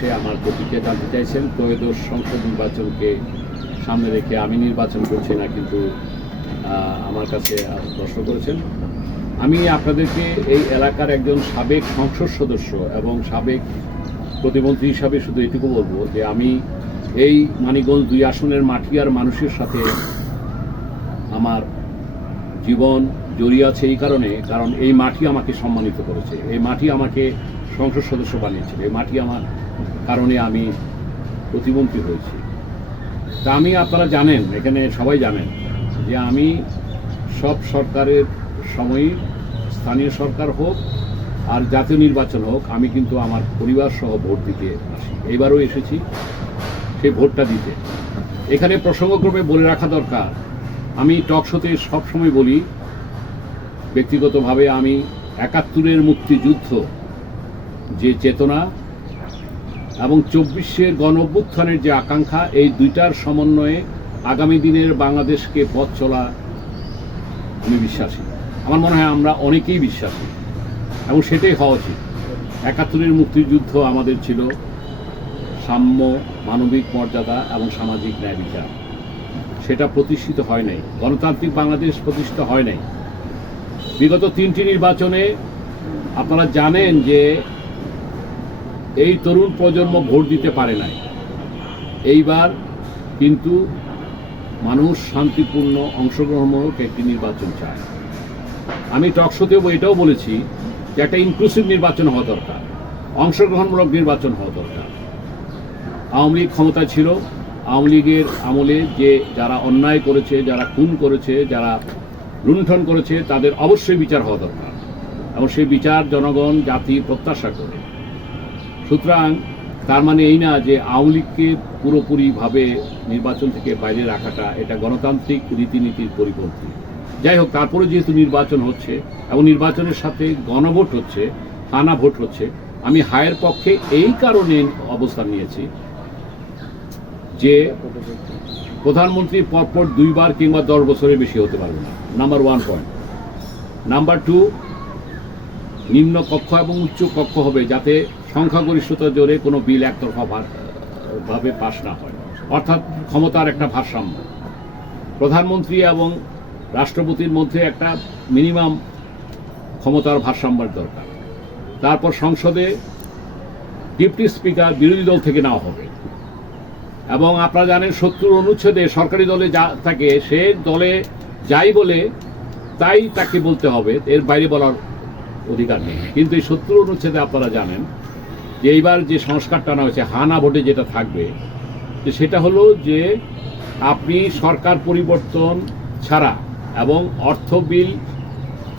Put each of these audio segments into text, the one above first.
সে আমার প্রতিক্রিয়া জানতে চাইছেন। ত্রয়োদশ সংসদ নির্বাচনকে সামনে রেখে আমি নির্বাচন করছি না, কিন্তু আমার কাছে প্রশ্ন করেছেন। আমি আপনাদেরকে এই এলাকার একজন সাবেক সংসদ সদস্য এবং সাবেক প্রতিমন্ত্রী হিসাবে শুধু এটুকু বলব যে আমি এই মানিগঞ্জ দুই আসনের মাটিয়ার মানুষের সাথে আমার জীবন জড়িয়ে আছে এই কারণে, কারণ এই মাটি আমাকে সম্মানিত করেছে। এই মাটি আমাকে সংসদ সদস্য বানিয়েছে এই মাটি আমার কারণে আমি প্রতিমন্ত্রী হয়েছি। তা আমি আপনারা জানেন, এখানে সবাই জানেন, যে আমি সব সরকারের সময়ই স্থানীয় সরকার হোক আর জাতীয় নির্বাচন হোক, আমি কিন্তু আমার পরিবার সহ ভোট দিতে আসি। এইবারও এসেছি সেই ভোটটা দিতে। এখানে প্রসঙ্গক্রমে বলে রাখা দরকার, আমি টক শোতে সবসময় বলি, ব্যক্তিগতভাবে আমি একাত্তরের মুক্তিযুদ্ধ যে চেতনা এবং চব্বিশের গণ অভ্যুত্থানের যে আকাঙ্ক্ষা, এই দুইটার সমন্বয়ে আগামী দিনের বাংলাদেশকে পথ চলা আমি বিশ্বাসী। আমার মনে হয় আমরা অনেকেই বিশ্বাসী এবং সেটাই হওয়া উচিত। একাত্তরের মুক্তিযুদ্ধ আমাদের ছিল সাম্য, মানবিক মর্যাদা এবং সামাজিক ন্যায় বিচার। সেটা প্রতিষ্ঠিত হয় নাই। গণতান্ত্রিক বাংলাদেশ প্রতিষ্ঠিত হয় নাই। বিগত তিনটি নির্বাচনে আপনারা জানেন যে এই তরুণ প্রজন্ম ভোট দিতে পারে নাই। এইবার কিন্তু মানুষ শান্তিপূর্ণ অংশগ্রহণমূলক একটি নির্বাচন চায়। আমি টকশোতেও এটাও বলেছি যে একটা ইনক্লুসিভ নির্বাচন হওয়া দরকার, অংশগ্রহণমূলক নির্বাচন হওয়া দরকার। আওয়ামী লীগ ক্ষমতা ছিল, আওয়ামী লীগের আমলে যে যারা অন্যায় করেছে, যারা খুন করেছে, যারা লুণ্ঠন করেছে, তাদের অবশ্যই বিচার হওয়া দরকার। এবং সেই বিচার জনগণ, জাতি প্রত্যাশা করে। সুতরাং তার মানে এই না যে আওয়ামী লীগকে পুরোপুরিভাবে নির্বাচন থেকে বাইরে রাখাটা এটা গণতান্ত্রিক রীতিনীতির পরিপন্থী। যাই হোক, তারপরে যেহেতু নির্বাচন হচ্ছে এবং নির্বাচনের সাথে গণভোট হচ্ছে হানা ভোট হচ্ছে, আমি হায়ের পক্ষে এই কারণে অবস্থান নিয়েছি যে প্রধানমন্ত্রী পরপর দুইবার কিংবা দশ বছরের বেশি হতে পারবে না। Number one point number two নিম্ন কক্ষ এবং উচ্চ কক্ষ হবে যাতে সংখ্যাগরিষ্ঠতা জোরে কোনো বিল একতরফা ভাবে পাশ না হয়। অর্থাৎ ক্ষমতার একটা ভারসাম্য। প্রধানমন্ত্রী এবং রাষ্ট্রপতির মধ্যে একটা মিনিমাম ক্ষমতার ভারসাম্যের দরকার। তারপর সংসদে ডিপটি স্পিকার বিরোধী দল থেকে নেওয়া হবে। এবং আপনারা জানেন সত্তর অনুচ্ছেদে সরকারি দলে যা থাকে, সে দলে যাই বলে তাই তাকে বলতে হবে। এর বাইরে বলার অধিকার নেই। কিন্তু এই সত্তর অনুচ্ছেদে আপনারা জানেন যে এইবার যে সংস্কারটা আনা হয়েছে, হানা ভোটে যেটা থাকবে যে সেটা হলো যে আপনি সরকার পরিবর্তন ছাড়া এবং অর্থ বিল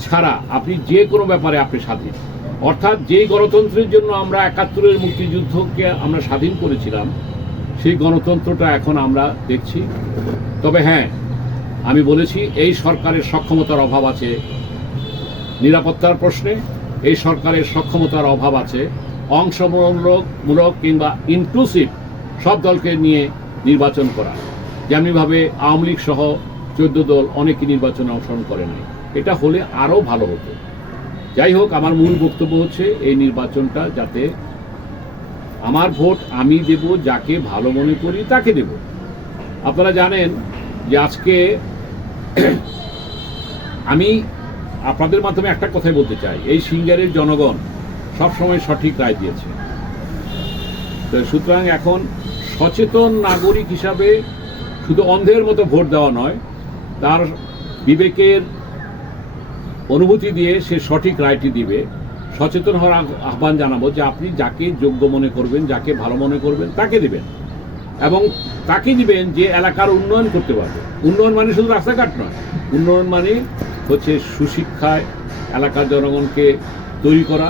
ছাড়া আপনি যে কোনো ব্যাপারে আপনি স্বাধীন। অর্থাৎ যেই গণতন্ত্রের জন্য আমরা একাত্তরের মুক্তিযুদ্ধকে আমরা স্বাধীন করেছিলাম, সেই গণতন্ত্রটা এখন আমরা দেখছি। তবে হ্যাঁ আমি বলেছি এই সরকারের সক্ষমতার অভাব আছে নিরাপত্তার প্রশ্নে, এই সরকারের সক্ষমতার অভাব আছে অংশমূলক মূলক কিংবা ইনক্লুসিভ সব দলকে নিয়ে নির্বাচন করা। যেমনিভাবে আওয়ামী লীগ সহ চোদ্দ দল অনেকে নির্বাচনে অংশগ্রহণ করে নাই। এটা হলে আরও ভালো হতো। যাই হোক, আমার মূল বক্তব্য হচ্ছে এই নির্বাচনটা যাতে আমার ভোট আমি দেব, যাকে ভালো মনে করি তাকে দেব। আপনারা জানেন যে আজকে আমি আপনাদের মাধ্যমে একটা কথাই বলতে চাই। এই সিঙ্গারের জনগণ সবসময় সঠিক রায় দিয়েছে। সুতরাং এখন সচেতন নাগরিক হিসাবে শুধু অন্ধের মতো ভোট দেওয়া নয়, তার বিবেকের অনুভূতি দিয়ে সে সঠিক রায়টি দিবে। সচেতন হওয়ার আহ্বান জানাব যে আপনি যাকে যোগ্য মনে করবেন, যাকে ভালো মনে করবেন, তাকে দিবেন। এবং তাকে দিবেন যে এলাকার উন্নয়ন করতে পারবে। উন্নয়ন মানে শুধু রাস্তাঘাট নয়, উন্নয়ন মানে হচ্ছে সুশিক্ষায় এলাকার জনগণকে তৈরি করা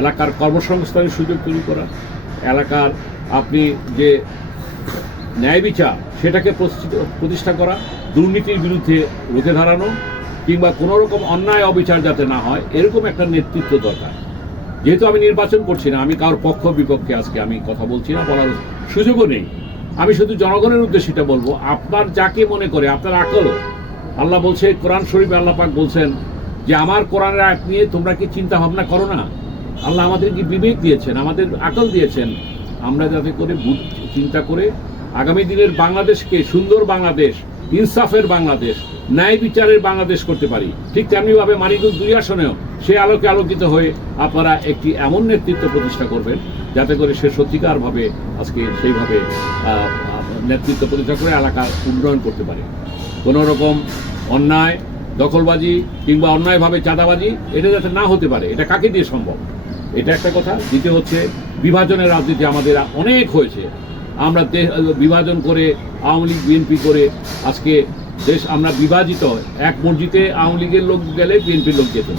এলাকার কর্মসংস্থানের সুযোগ তৈরি করা, এলাকার আপনি যে ন্যায় বিচার সেটাকে প্রতিষ্ঠা করা, দুর্নীতির বিরুদ্ধে রুখে দাঁড়ানো কিংবা কোনো রকম অন্যায় অবিচার যাতে না হয়, এরকম একটা নেতৃত্ব দরকার। যেহেতু আমি নির্বাচন করছি না, আমি কারোর পক্ষ বিপক্ষে আজকে আমি কথা বলছি না, বলার সুযোগও নেই। আমি শুধু জনগণের উদ্দেশ্যে এটা বলব, আপনার যাকে মনে করে, আপনার আকল আল্লাহ বলছে, কোরআন শরীফ আল্লাহ পাক বলছেন যে, আমার কোরআনের আয়াত নিয়ে তোমরা কি চিন্তা ভাবনা করো না? আল্লাহ আমাদেরকে বিবেক দিয়েছেন, আমাদের আকল দিয়েছেন। আমরা যাতে করে চিন্তা করে আগামী দিনের বাংলাদেশকে সুন্দর বাংলাদেশ, ইনসাফের বাংলাদেশ, ন্যায় বিচারের বাংলাদেশ করতে পারি। ঠিক তেমনিভাবে মানিকগঞ্জ দুই আসনেও সে আলোকে আলোকিত হয়ে আপনারা একটি এমন নেতৃত্ব প্রতিষ্ঠা করবেন, যাতে করে সে সত্যিকারভাবে আজকে সেইভাবে নেতৃত্ব প্রতিষ্ঠা করে এলাকার উন্নয়ন করতে পারে। কোনো রকম অন্যায়, দখলবাজি কিংবা অন্যায়ভাবে চাঁদাবাজি, এটা যাতে না হতে পারে, এটা কাকে দিয়ে সম্ভব? এটা একটা কথা। দ্বিতীয় হচ্ছে, বিভাজনের রাজনীতি আমাদের অনেক হয়েছে। আমরা দে- বিভাজন করে আওয়ামী লীগ বিএনপি করে আজকে দেশ, আমরা বিভাজিত। এক মসজিদে আওয়ামী লীগের লোক গেলে বিএনপির লোক যেত না।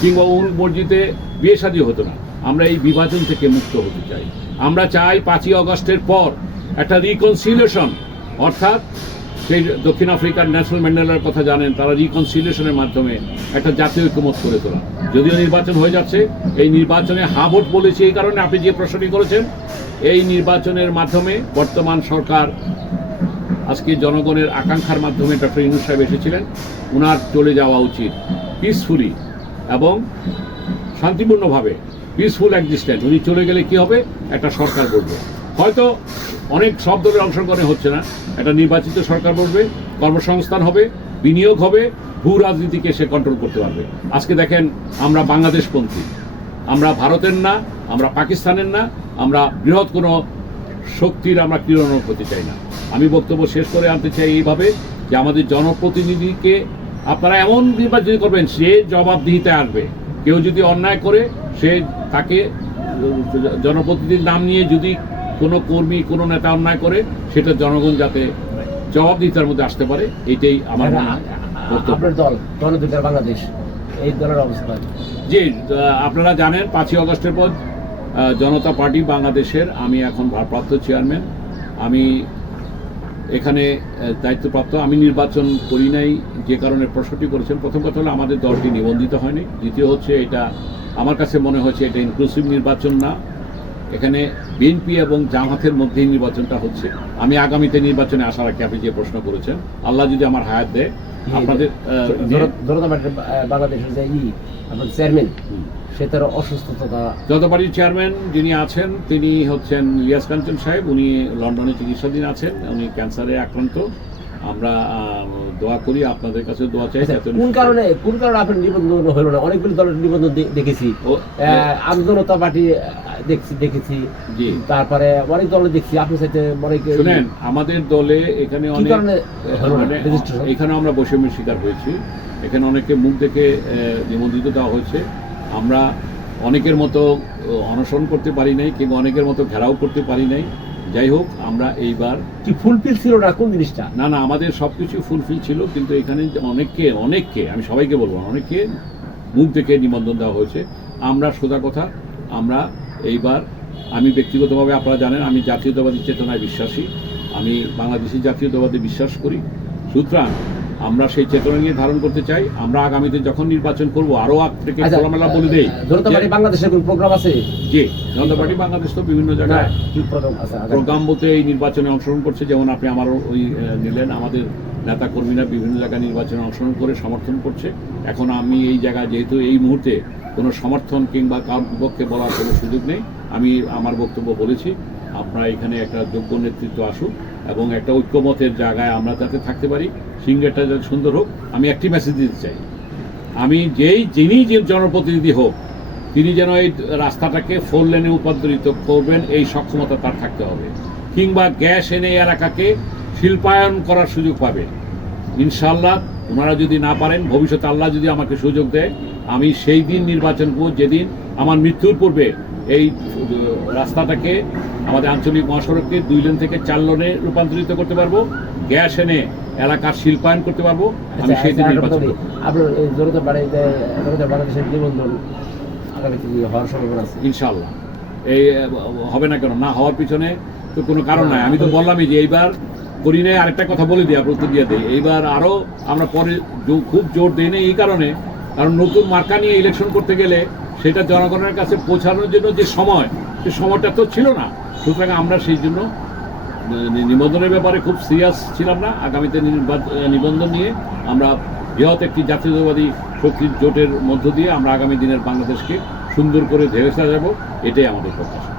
কিংবা অমুক মসজিদে বিয়ে শাদী হতো না। আমরা এই বিভাজন থেকে মুক্ত হতে চাই। আমরা চাই পাঁচই অগস্টের পর একটা রিকনসিলিয়েশন অর্থাৎ সেই দক্ষিণ আফ্রিকার ন্যাশনাল ম্যান্ডেলার কথা জানেন, তারা রিকনসিলিয়েশনের মাধ্যমে একটা জাতীয় ঐক্যমত করে তোলা যদিও নির্বাচন হয়ে যাচ্ছে, এই নির্বাচনে হা ভোট বলেছি এই কারণে আপনি যে প্রশ্নটি করেছেন, এই নির্বাচনের মাধ্যমে বর্তমান সরকার আজকে জনগণের আকাঙ্ক্ষার মাধ্যমে ডক্টর ইনুস সাহেব এসেছিলেন ওনার চলে যাওয়া উচিত। পিসফুলি এবং শান্তিপূর্ণভাবে পিসফুল এক্সিস্টেন্ট উনি চলে গেলে কি হবে? একটা সরকার বলবে হয়তো অনেক সব দলের অংশগ্রহণে হচ্ছে না। একটা নির্বাচিত সরকার বলবে কর্মসংস্থান হবে, বিনিয়োগ হবে, ভূ রাজনীতিকে সে কন্ট্রোল করতে পারবে। আজকে দেখেন, আমরা বাংলাদেশ বাংলাদেশপন্থী। আমরা ভারতের না, আমরা পাকিস্তানের না, আমরা বৃহৎ কোনো শক্তির আমরা কিরণ হতে চাই না। আমি বক্তব্য শেষ করে আনতে চাই এইভাবে যে আমাদের জনপ্রতিনিধিকে আপনারা এমন নির্বাচন করবেন, সে জবাবদিহিতে আসবে। কেউ যদি অন্যায় করে, সে তাকে জনপ্রতিনিধির নাম নিয়ে যদি কোনো কর্মী কোনো নেতা অন্যায় করে সেটা জনগণ যাতে জবাবদিহিতার মধ্যে আসতে পারে এটাই আমার আপনার দল গণতন্ত্র বাংলাদেশ এই দলের অবস্থা। জি আপনারা জানেন পাঁচই অগস্টের পর জনতা পার্টি বাংলাদেশের আমি এখন ভারপ্রাপ্ত চেয়ারম্যান। আমি এখানে দায়িত্বপ্রাপ্ত। আমি নির্বাচন করি নাই যে কারণে প্রশ্নটি করেছেন। প্রথম কথা হলো আমাদের দলটি নিবন্ধিত হয়নি। দ্বিতীয় হচ্ছে এটা আমার কাছে মনে হচ্ছে এটা ইনক্লুসিভ নির্বাচন না। এখানে বিএনপি এবং জামাতের মধ্যে নির্বাচনটা হচ্ছে। আমি আগামীতে নির্বাচনে আসার রাখি আপনি যে প্রশ্ন করেছেন আল্লাহ যদি আমার হায়াত দেয় আপনাদের আহ, যে- জনতা পার্টির বাংলাদেশের যে ই আপনার চেয়ারম্যান সে তার অসুস্থতা যত চেয়ারম্যান যিনি আছেন তিনি হচ্ছেন ইলিয়াস কাঞ্চন সাহেব উনি লন্ডনে চিকিৎসাধীন আছেন উনি ক্যান্সারে আক্রান্ত। আমরা দোয়া করি আপনাদের কাছে দোয়া চাই কোন কারণে কোন কারণে আপনার নিবন্ধন হলো না? অনেকগুলো দলের নিবন্ধন দেখেছি। জনতা পার্টি দেখছি দেখেছি। তারপরে অনেক দলে দেখছি। আপনার সাথে অনেক শুনেন আমাদের দলে এখানে অনেক মানে? এখানে আমরা বৈষম্যের শিকার হয়েছি। এখানে অনেকে মুখ দেখে নিমন্ত্রিত দেওয়া হয়েছে। আমরা অনেকের মতো অনশন করতে পারি নাই কিংবা অনেকের মতো ঘেরাও করতে পারি নাই। যাই হোক আমরা এইবার কি ফুলফিল ছিল না কোন জিনিসটা? না না আমাদের সব কিছু ফুলফিল ছিল কিন্তু এখানে অনেককে অনেককে আমি সবাইকে বলব অনেককে মুখ দেখে নিবন্ধন দেওয়া হয়েছে। আমরা সোজা কথা আমরা এইবার আমি ব্যক্তিগতভাবে আপনারা জানেন আমি জাতীয়তাবাদী চেতনায় বিশ্বাসী। আমি বাংলাদেশি জাতীয়তাবাদে বিশ্বাস করি। সুতরাং আমরা সেই চেতনা নিয়ে ধারণ করতে চাই। আমরা আগামীতে যখন নির্বাচন করব আরও আগ থেকে আচ্ছা, খোলামেলা বলে দেই জনতা পার্টি বাংলাদেশের কোন প্রোগ্রাম আছে? যে জনতা পার্টি বাংলাদেশ তো বিভিন্ন জায়গায় প্রোগ্রাম? প্রোগ্রাম বলতে এই নির্বাচনে অংশগ্রহণ করছে যেমন আপনি আমারও ওই নিলেন আমাদের নেতা কর্মীরা বিভিন্ন জায়গায় নির্বাচনে অংশগ্রহণ করে সমর্থন করছে। এখন আমি এই জায়গায় যেহেতু এই মুহূর্তে কোনো সমর্থন কিংবা কার বিপক্ষে বলার কোনো সুযোগ নেই আমি আমার বক্তব্য বলেছি। আপনারা এখানে একটা যোগ্য নেতৃত্ব আসুক। এবং একটা ঐক্যমতের জায়গায় আমরা যাতে থাকতে পারি, সিঙ্গারটা যাতে সুন্দর হোক, আমি একটি মেসেজ দিতে চাই। আমি যেই, যিনি যে জনপ্রতিনিধি হোক, তিনি যেন এই রাস্তাটাকে ফোর লেনে রূপান্তরিত করবেন, এই সক্ষমতা তার থাকতে হবে। কিংবা গ্যাস এনে এলাকাকে শিল্পায়ন করার সুযোগ পাবে। ইনশাল্লাহ ওনারা যদি না পারেন, ভবিষ্যতে আল্লাহ যদি আমাকে সুযোগ দেয়, আমি সেই দিন নির্বাচন করব, যেদিন আমার মৃত্যুর পূর্বে এই রাস্তাটাকে আমাদের আঞ্চলিক মহাসড়ককে দুই লেন থেকে চার লেনে রূপান্তরিত করতে পারব। গ্যাস এনে এলাকার শিল্পায়ন করতে পারব। আমি আচ্ছা, সেই দিন আচ্ছা, নির্বাচন আপনার এই জনতা পার্টি জনতা বাংলাদেশের নিবন্ধন আগামীতে হওয়ার সম্ভাবনা আছে? ইনশাল্লাহ এই হবে না কেন? না হওয়ার পিছনে তো কোনো কারণ নাই। আমি তো বললামই যে এইবার করি নাই আরেকটা কথা বলে দিই আপনার উত্তর দিয়ে দিই। এইবার আরও আমরা পরে খুব জোর দিই না এই কারণে। কারণ নতুন মার্কা নিয়ে ইলেকশন করতে গেলে সেটা জনগণের কাছে পৌঁছানোর জন্য যে সময়, সে সময়টা তো ছিল না। সুতরাং আমরা সেই জন্য নিবন্ধনের ব্যাপারে খুব সিরিয়াস ছিলাম না। আগামীতে নিবন্ধন নিয়ে আমরা বৃহৎ একটি জাতীয়তাবাদী শক্তির জোটের মধ্য দিয়ে আমরা আগামী দিনের বাংলাদেশকে সুন্দর করে ধেয়ে সাজাবো, এটাই আমাদের প্রত্যাশা।